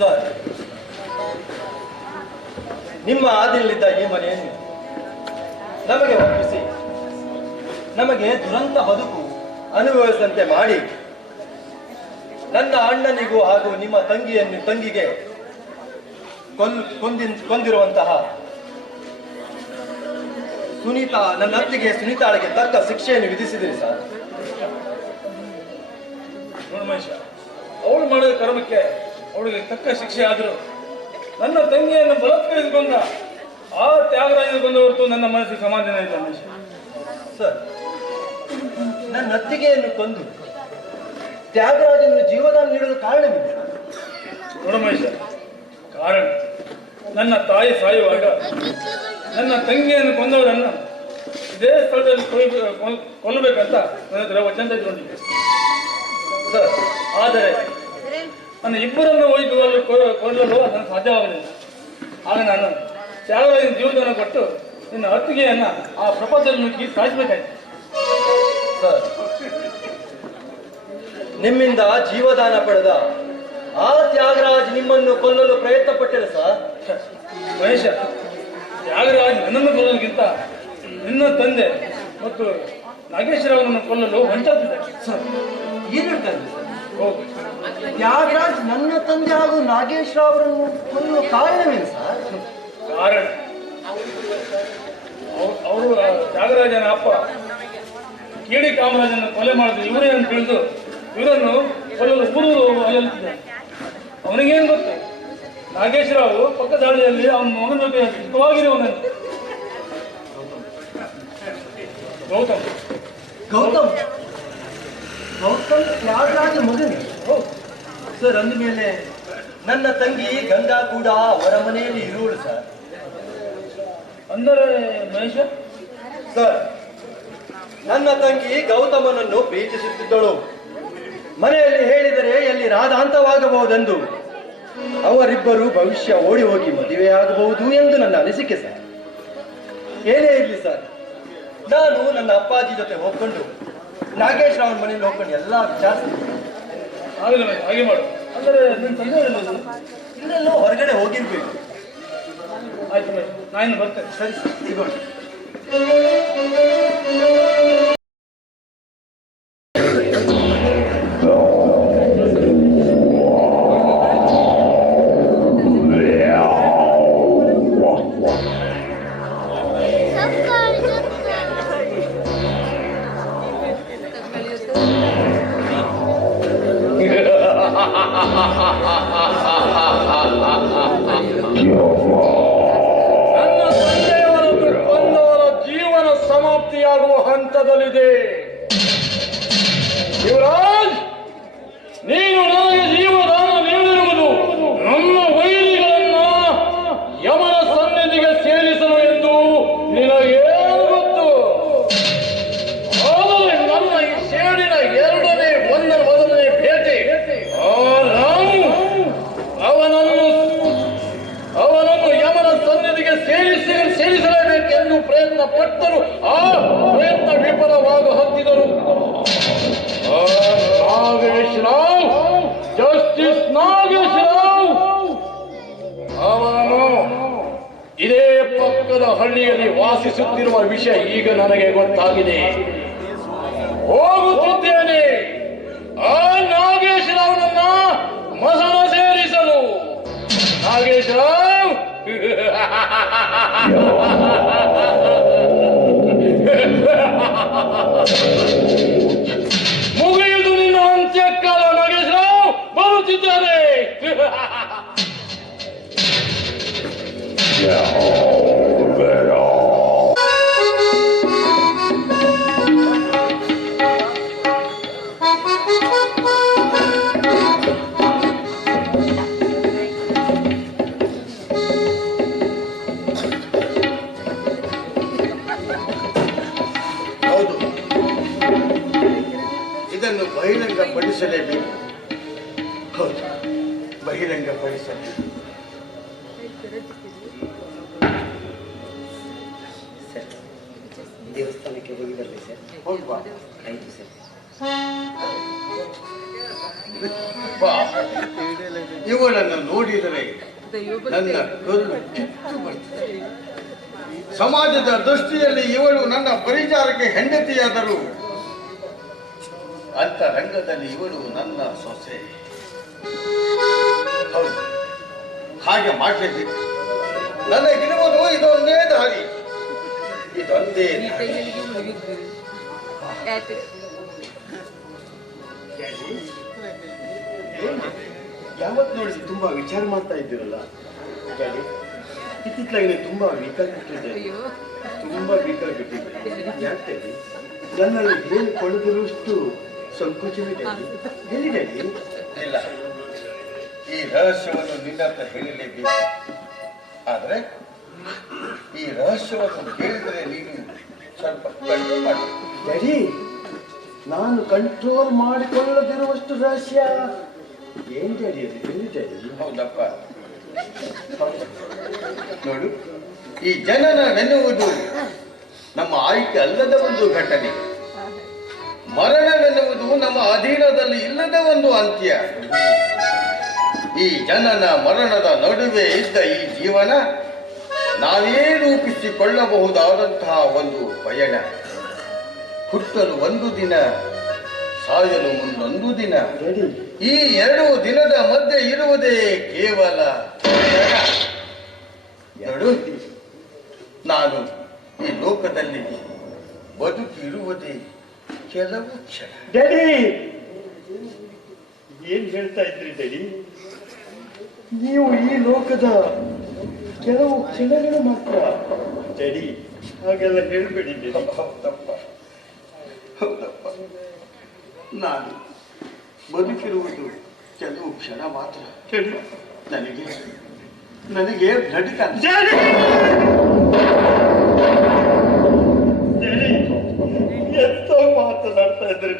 Sir, ನಿಮ್ಮ ಆದಿಲ್ಲಿದ್ದ ಈ ಮನೆಯನ್ನು ನಮಗೆ ಒಪ್ಪಿಸಿ. ನಮಗೆ ದುರಂತ ಬದುಕು ಅನುಭವಿಸಂತೆ ಮಾಡಿ. ನನ್ನ ಅಣ್ಣನಿಗೂ ಹಾಗೂ ನಿಮ್ಮ ತಂಗಿಯನ್ನು, ತಂಗಿಗೆ ಕೊಂದಿ ಕೊಂದಿರುವಂತಹ ಸುನೀತಾ, ನನ್ನ ಅತ್ತಿಗೆ ಸುನೀತಾಳಿಗೆ ತಕ್ಕ ಶಿಕ್ಷೆಯನ್ನು ವಿಧಿಸಿದಿರಿ ಸರ್. ಅವಳು ಮಾಡಿದ ಕರ್ಮಕ್ಕೆ ಅವಳಿಗೆ ತಕ್ಕ ಶಿಕ್ಷೆ ಆದರು ನನ್ನ ತಂಗಿಯನ್ನು ಬಲತ್ಕರಿಸಿಕೊಂಡ ಆ ತ್ಯಾಗರಾಜನ ಕೊಂದ ಹೊರತು ನನ್ನ ಮನಸ್ಸಿಗೆ ಸಮಾಧಾನ ಇಲ್ಲ ಮಹೇಶ ಸರ್ ನನ್ನ ಅತ್ತಿಗೆಯನ್ನು ಕೊಂದು ತ್ಯಾಗರಾಜನ್ನು ಜೀವದಾನ ನೀಡಲು ಕಾರಣವಿದೆ. ನೋಡ ಮಹೇಶ ಕಾರಣ ನನ್ನ ತಾಯಿ ಸಾಯುವಾಗ ನನ್ನ ತಂಗಿಯನ್ನು ಕೊಂದವರನ್ನು ಇದೇ ಸ್ಥಳದಲ್ಲಿ ಕೊಲ್ಲಬೇಕಂತ ನನ್ನ ಹತ್ರ ವಚನ ತೆಗೆದುಕೊಂಡಿದ್ದೆ ಸರ್ ಆದರೆ ನನ್ನ ಇಬ್ಬರನ್ನು ಒಯ್ದು ಅಲ್ಲಿ ಕೊಲ್ಲಲು ನನಗೆ ಸಾಧ್ಯವಾಗಲಿಲ್ಲ. ಆಗ ನಾನು ತ್ಯಾಗರಾಜನ ಜೀವನವನ್ನು ಕೊಟ್ಟು ನಿನ್ನ ಅತ್ತಿಗೆಯನ್ನು ಆ ಪ್ರಪಂಚದಲ್ಲಿ ನುಗ್ಗಿ ಸಾಯಿಸಬೇಕಾಯ್ತು. ಸರ್ ನಿಮ್ಮಿಂದ ಜೀವದಾನ ಪಡೆದ ಆ ತ್ಯಾಗರಾಜ್ ನಿಮ್ಮನ್ನು ಕೊಲ್ಲಲು ಪ್ರಯತ್ನ ಪಟ್ಟಿಲ್ಲ ಸರ್? ಮಹೇಶ ತ್ಯಾಗರಾಜ್ ನನ್ನನ್ನು ಕೊಲ್ಲೋದಕ್ಕಿಂತ ನಿನ್ನ ತಂದೆ ಮತ್ತು ನಾಗೇಶ್ವರವರನ್ನು ಕೊಲ್ಲಲು ಹೊಂಚಾಗ್ತಿದ್ದಾರೆ ಸರ್ ಏನು ಹೇಳ್ತಾ ಓಕೆ ಸರ್? ಹೌದು ತ್ಯಾಗರಾಜ್ ನನ್ನ ತಂದೆ ಹಾಗೂ ನಾಗೇಶ್ ಅವರನ್ನು ಕೊಲ್ಲುವ ಕಾರಣವೇನು ಸರ್? ಕಾರಣ. ಅವರು ತ್ಯಾಗರಾಜನ ಅಪ್ಪ. ಕೇಳಿ ಕಾಮರಾಜನ ಕೊಲೆ ಮಾಡಿದ್ರು. ಇವರೇ ಅಂತ ತಿಳಿದು ಇವರನ್ನು ಕೊಲ್ಲಲು ಊರು ಅಲ್ಲಲ್ಲಿದ್ದಾರೆ. ಅವನಿಗೇನು ಗೊತ್ತು? ನಾಗೇಶ್ವರವು ರಾವ್ ಪಕ್ಕದಾಳಿಯಲ್ಲಿ ಅವನ ಮಗನ ಜೊತೆ ಸುಖವಾಗಿರುವವನಂತೆ ಗೌತಮ್. ಗೌತಮ್? ಗೌತಮ್ ತ್ಯಾಗರಾಜ ಮಗನೇ? ಸರ್ ಅಂದಮೇಲೆ ನನ್ನ ತಂಗಿ ಗಂಗಾ ಕೂಡ ಅವರ ಮನೆಯಲ್ಲಿ ಇರುವಳು ಸರ್. ಅಂದರೆ ಮಹೇಶ? ಸರ್ ನನ್ನ ತಂಗಿ ಗೌತಮನನ್ನು ಪ್ರೀತಿಸುತ್ತಿದ್ದಳು. ಮನೆಯಲ್ಲಿ ಹೇಳಿದರೆ ಎಲ್ಲಿ ರಾಧಾಂತವಾಗಬಹುದೆಂದು ಅವರಿಬ್ಬರು ಭವಿಷ್ಯ ಓಡಿ ಹೋಗಿ ಮದುವೆಯಾಗಬಹುದು ಎಂದು ನನ್ನ ಅನಿಸಿಕೆ ಸರ್. ಏನೇ ಇರಲಿ ಸರ್ ನಾನು ನನ್ನ ಅಪ್ಪಾಜಿ ಜೊತೆ ಹೋಗ್ಕೊಂಡು ನಾಗೇಶ್ ರಾವ್ ಮನೆಯಲ್ಲಿ ಹೋಗ್ಕೊಂಡು ಎಲ್ಲ ವಿಚಾರಿಸ್ತೀನಿ. ಆಗಲಿ ಮಹೇಶ್ ಹಾಗೆ ಮಾಡು. ಅಂದರೆ ನನ್ನ ತಂದೆ ಇಲ್ಲೆಲ್ಲೋ ಹೊರಗಡೆ ಹೋಗಿರ್ಬೇಕು. ಆಯ್ತು ಮೇಡಮ್ ನಾನು ಬರ್ತೇನೆ. ಸರಿ ಸರ್. ಹಂತದಲ್ಲಿದೆ. ಯುವರಾಜ್ ಹಳ್ಳಿಯಲ್ಲಿ ವಾಸಿಸುತ್ತಿರುವ ವಿಷಯ ಈಗ ನನಗೆ ಗೊತ್ತಾಗಿದೆ. ಹೋಗುತ್ತಿದ್ದೇನೆ. ಆ ರಾವ್ನನ್ನ ಮಸಣ ಸೇರಿಸಲು. ನಾಗೇಶ್ ರಾವ್! ಮುಗಿಯುವುದು ನಿನ್ನ ಅಂತ್ಯಕಾಲ ನಾಗೇಶ್ ರಾವ್! ಬರುತ್ತಿದ್ದಾರೆ ಇವಳನ್ನು ನೋಡಿದರೆ ನನ್ನ ಕಲ್ಲು ಕಿತ್ತು ಬರ್ತದೆ. ಸಮಾಜದ ದೃಷ್ಟಿಯಲ್ಲಿ ಇವಳು ನನ್ನ ಪರಿಚಾರಕ್ಕೆ ಹೆಂಡತಿಯಾದರು ಅಂತರಂಗದಲ್ಲಿ ಇವಳು ನನ್ನ ಸೊಸೆ. ಹೌದು. ಹಾಗೆ ಮಾಡಲೇಬೇಕು ನನಗಿರುವುದು ಇದೊಂದೇ ದಾರಿ. ಇದೊಂದೇ ದಾರಿ. ಯಾವತ್ತು ನೋಡಿ ತುಂಬಾ ವಿಚಾರ ಮಾಡ್ತಾ ಇದ್ದೀರಲ್ಲ? ಡ್ಯಾಡಿ ಇತ್ತಿತ್ತಲಾಗಿ ತುಂಬಾ ವೀಕ್ ಆಗಿಬಿಟ್ಟಿದೆ ತುಂಬಾ ವೀಕ್ ಆಗಿಬಿಟ್ಟಿದೆ ಯಾಕೆ? ನನ್ನಲ್ಲಿ ಹೇಳಿಕೊಳ್ಳದಿರುವಷ್ಟು ಕೊಡದಿರುವಷ್ಟು ಹೇಳಿ ಡ್ಯಾಡಿ ಇಲ್ಲ. ಈ ರಹಸ್ಯವನ್ನು ನಿನ್ನ ಹತ್ರ ಹೇಳಲೇಬೇಕು ಆದ್ರೆ ಈ ರಹಸ್ಯವನ್ನು ಕೇಳಿದರೆ ನೀನು ಸ್ವಲ್ಪ ಕಂಟ್ರೋಲ್ ಮಾಡಿ. ಡ್ಯಾಡಿ ನಾನು ಕಂಟ್ರೋಲ್ ಮಾಡಿಕೊಳ್ಳದಿರುವಷ್ಟು ರಹಸ್ಯ. ಏನ್ ಡ್ಯಾಡಿ ಅದು ಡ್ಯಾಡಿ ಹೌದಪ್ಪ ನೋಡು ಈ ನಮ್ಮ ಆಯ್ಕೆ ಅಲ್ಲದ ಒಂದು ಘಟನೆ. ಮರಣವೆನ್ನುವುದು ನಮ್ಮ ಅಧೀನದಲ್ಲಿ ಇಲ್ಲದ ಒಂದು ಅಂತ್ಯ. ಈ ಜನನ ಮರಣದ ನಡುವೆ ಇದ್ದ ಈ ಜೀವನ ನಾವೇ ರೂಪಿಸಿಕೊಳ್ಳಬಹುದಾದಂತಹ ಒಂದು ಪಯಣ. ಹುಟ್ಟಲು ಒಂದು ದಿನ, ಸಾಯಲು ಮುಂದೊಂದು ದಿನ. ಈ ಎರಡು ದಿನದ ಮಧ್ಯೆ ಇರುವುದೇ ಕೇವಲ ಎರಡು ನಾನು ಈ ಲೋಕದಲ್ಲಿ ಬದುಕಿರುವುದೇ ಕೆಲವು ಕ್ಷಣ. ಡ್ಯಾಡಿ ಏನ್ ಹೇಳ್ತಾ ಇದ್ರಿ ಡ್ಯಾಡಿ ನೀವು ಈ ಲೋಕದ ಕೆಲವು ಕ್ಷಣಗಳು ಮಾತ್ರ. ಡ್ಯಾಡಿ ಹಾಗೆಲ್ಲ ಹೇಳ್ಬೇಡಿ ಡ್ಯಾಡಿ ಹೌದಪ್ಪ. ಹೌದಪ್ಪ. ನಾನು ಬದುಕಿರುವುದು ಕೆಲವು ಕ್ಷಣ ಮಾತ್ರ. ನನಗೆ ನನಗೆ ಎಂತ ಮಾತನಾಡ್ತಾ ಇದ್ರಿ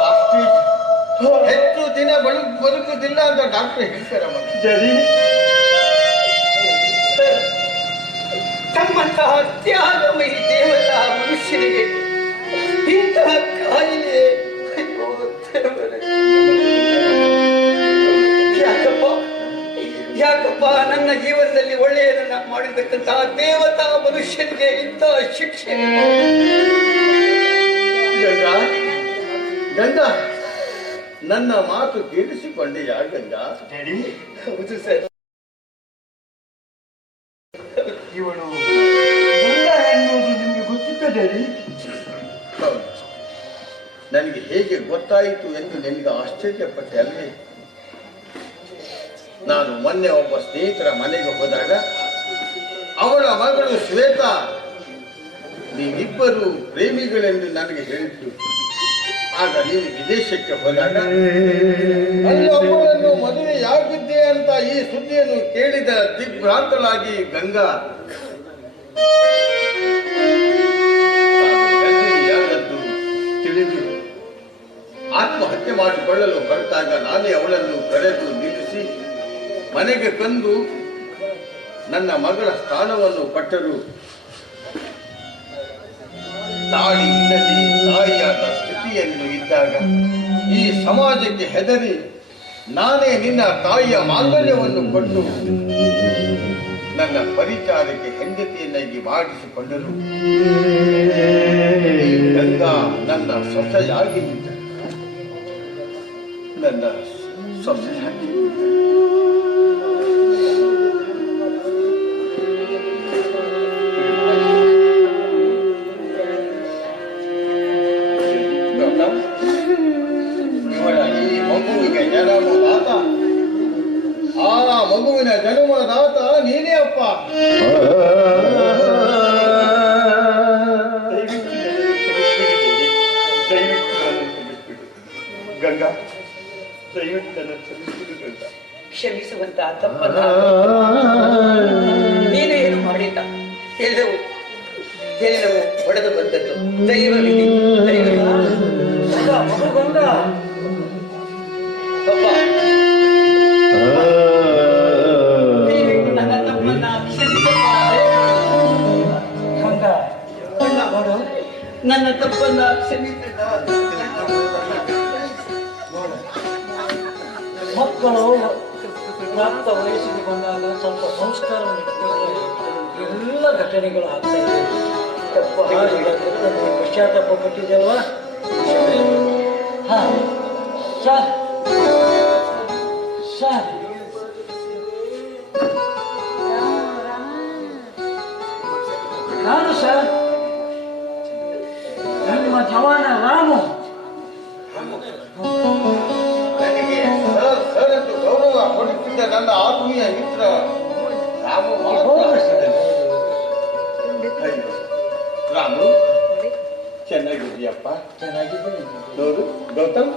last stage. ಹೆಚ್ಚು ದಿನ ಬದುಕು ಬದುಕುದಿಲ್ಲ ಅಂತ ಡಾಕ್ಟರ್ ಹೇಳ್ತಾರೆ ಜಡಿ ತಮ್ಮಂತಹ ತ್ಯಾಗಮಯಿ ದೇವತಾ ಮನುಷ್ಯನಿಗೆ ಜೀವನದಲ್ಲಿ ಒಳ್ಳೆಯದನ್ನ ಮಾಡಿರ್ತಕ್ಕಂತಹ ದೇವತಾ ಮನುಷ್ಯನಿಗೆ ಇಂತಹ ಶಿಕ್ಷೆ. ಗಂಗಾ ನನ್ನ ಮಾತು ಕೇಳಿಸಿಕೊಂಡೆಯಾ ಗಂಗಾ? ಡ್ಯಾಡಿ ಹೌದು ಸರ್. ಇವಳು ಎನ್ನುವುದು ನಿಮಗೆ ಡ್ಯಾಡಿ ನನಗೆ ಹೇಗೆ ಗೊತ್ತಾಯಿತು ಎಂದು ನಿನಗೆ ಆಶ್ಚರ್ಯಪಟ್ಟೆ ಅಲ್ವೇ? ನಾನು ಮೊನ್ನೆ ಒಬ್ಬ ಸ್ನೇಹಿತರ ಮನೆಗೆ ಹೋದಾಗ, ಅವಳ ಮಗಳು ಶ್ವೇತಾ, ನೀವಿಬ್ಬರು ಪ್ರೇಮಿಗಳೆಂದು ನನಗೆ ಹೇಳಿದ್ರು. ಆಗ ನೀನು ವಿದೇಶಕ್ಕೆ ಹೋದಾಗ, ಅಲ್ಲೊಬ್ಬಳನ್ನು ಮದುವೆಯಾಗಿದ್ದೆ ಅಂತ ಈ ಸುದ್ದಿಯನ್ನು ಕೇಳಿದ ದಿಗ್ಭ್ರಾಂತಳಾಗಿ ಗಂಗಾ ಆತ್ಮಹತ್ಯೆ ಮಾಡಿಕೊಳ್ಳಲು ಹೊರಟಾಗ ನಾನೇ ಅವಳನ್ನು ಕರೆದು ಮನೆಗೆ ತಂದು ನನ್ನ ಮಗಳ ಸ್ಥಾನವನ್ನು ಕೊಟ್ಟರು. ತಾಳಿ ಇಲ್ಲದೆ ತಾಯಿಯಾದ ಸ್ಥಿತಿಯನ್ನು ಇದ್ದಾಗ ಈ ಸಮಾಜಕ್ಕೆ ಹೆದರಿ ನಾನೇ ನಿನ್ನ ತಾಯಿಯ ಮಾಂಗಲ್ಯವನ್ನು ಕೊಟ್ಟು ನನ್ನ ಪರಿಚಾರಕ್ಕೆ ಹೆಂಡತಿಯನ್ನಾಗಿ ಗಂಗಾ ನನ್ನ ಸೊಸೆಯಾಗಿ ನಿಂತ ನನ್ನ ಸೊಸೆಯಾಗಿ ಗಂಗಾ, ದಯವಿಟ್ಟು ನನ್ನ ಕ್ಷಮಿಸ್ಬಿಡು ಕ್ಷಮಿಸುವಂತ ತಪ್ಪನ್ನ ನೀನು ಏನು ಮಾಡಿಲ್ಲ ಎಲ್ಲವೂ ಎಲ್ಲವೂ ಹೊಡೆದು ಬಂದದ್ದು ದೈವ ವಿಧಿ ನೋಡು, ನನ್ನ ತಪ್ಪನ್ನ ಕ್ಷಮಿಸಿದ ಮಕ್ಕಳು ಪ್ರಾಪ್ತ ವಯಸ್ಸಿಗೆ ಬಂದಾಗ ಸ್ವಲ್ಪ ಸಂಸ್ಕಾರವನ್ನು ಎಲ್ಲ ಘಟನೆಗಳು ಆಗ್ತಾ ಇದೆ ತಪ್ಪ ಪಶ್ಚಾತ್ತಾಪ ಪಟ್ಟಿದ್ದಲ್ವಾ ಹಾ ಸರ್ ಸರ್ ನಾನು ಸರ್ ನನ್ನ ಆತ್ಮೀಯ ಮಿತ್ರ ರಾಮು ಚೆನ್ನಾಗಿದ್ದೀಯಪ್ಪ. ಚೆನ್ನಾಗಿದ್ದೀನಿ ನೋಡು, ಗೌತಮ್.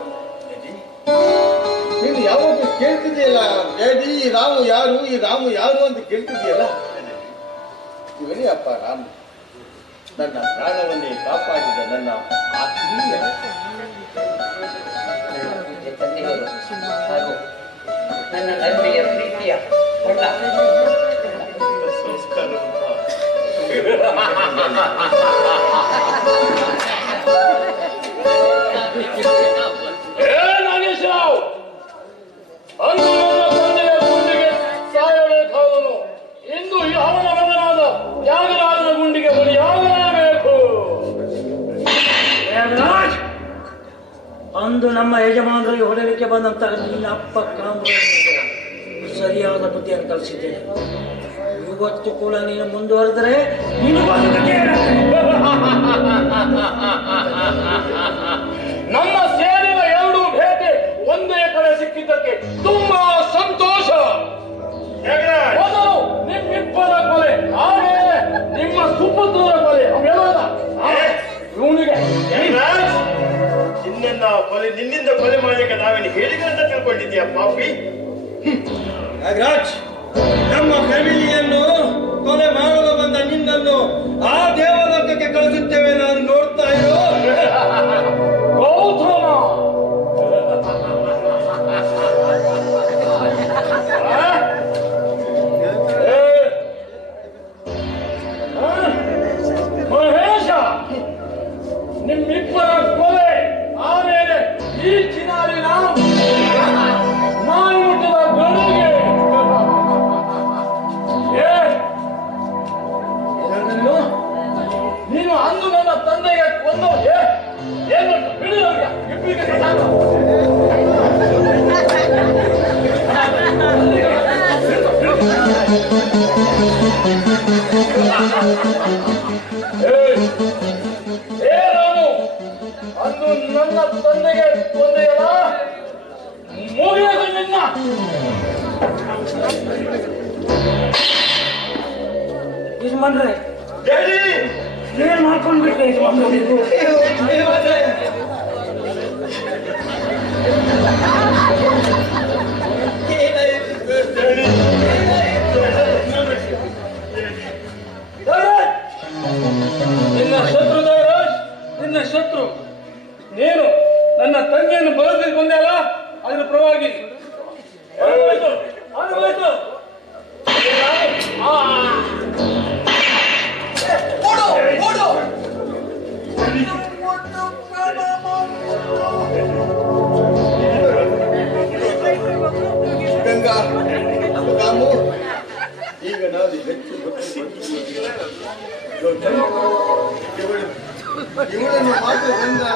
ನೀನು ಯಾವಾಗ ಕೇಳ್ತಿದೆಯಲ್ಲ ಡ್ಯಾಡಿ ಈ ರಾಮು ಯಾರು, ಈ ರಾಮು ಯಾರು ಅಂತ ಕೇಳ್ತಿದೆಯಲ್ಲ ಇವನೇ ಅಪ್ಪ ರಾಮು, ನನ್ನ ಪ್ರಾಣವನ್ನೇ ಕಾಪಾಡಿದ ನನ್ನ ಆತ್ಮೀಯ ನನ್ನ ತಂದೆಯ ಪ್ರೀತಿಯ ಅಂದು ನನ್ನ ತಂದೆಯ ಗುಂಡಿಗೆ ಸಾಯಬೇಕಾದನು. ಇಂದು ಅವನ ಮಗನಾದ ತ್ಯಾಗರಾಜನ ಗುಂಡಿಗೆ ಬಲಿಯಾಗಲೇಬೇಕು? ಅಂದು ನಮ್ಮ ಯಜಮಾನರಿಗೆ ಹೊಡೆಯಲಿಕ್ಕೆ ಬಂದಂತ ನಿನ್ನ ಅಪ್ಪ ಕಾಂಬ್ರೆ ಸರಿಯಾದ ಬುದ್ಧಿಯನ್ನು ಕಲಿಸಿದ್ದೇನೆ ಇವತ್ತು ಕೂಡ ನೀನು ಮುಂದುವರೆದರೆ. ನಮ್ಮ ಸೇರಿನ ಎರಡು ಭೇಟಿ ಒಂದೇ ಕಡೆ ಸಿಕ್ಕಿದ್ದಕ್ಕೆ ತುಂಬಾ ಕೊಲೆ ನಿನ್ನಿಂದ ಕೊಲೆ ಮಾಡ್ಲಿಕ್ಕೆ ನಾವೇನು ಹೇಳಿದೆ ಅಂತ ತಿಳ್ಕೊಂಡಿದ್ದೀಯ ಪಾಪಿ ನಾಗರಾಜ್, ನಮ್ಮ ಫ್ಯಾಮಿಲಿಯನ್ನು ಕೊಲೆ ಮಾಡಲು ಬಂದ ನಿನ್ನನ್ನು ಆ ದೇವಲೋಕಕ್ಕೆ ಕಳಿಸುತ್ತೇವೆ ನನ್ನ ತಂದೆಗೆ ಕೊಂದು ಏ ಏನು ಬಿಡಿ ಅವ್ರಿಗೆ ಇಬ್ಬರಿಗೆ ಸಾಕು. ಏಯ್! ಏ ರಾಮು ಅಂದು ನನ್ನ ತಂದೆಗೆ ಕೊಂದೆಯಲ್ಲ ಮುಗಿಯದು ನಿನ್ನ. ಯಜಮಾನ್ರೆ. ಏನ್ ಮಾಡ್ಕೊಂಡ್ಬಿಟ್ರೆ ನೀವು? ಧೈರ್ಯ! ನಿನ್ನ ಶತ್ರು ಧೈರ್ಯರಾಜ್ ನಿನ್ನ ಶತ್ರು ನೀನು ನನ್ನ ತಂಗಿಯನ್ನು ಬರೆದು ಕೊಂದೆಯಲ್ಲ ಅದರ ಪರವಾಗಿ ಅನುಭವಿಸು, ಅನುಭವಿಸು. ಇವಳನ್ನು ಮಾತ್ರ ಗಂಗಾ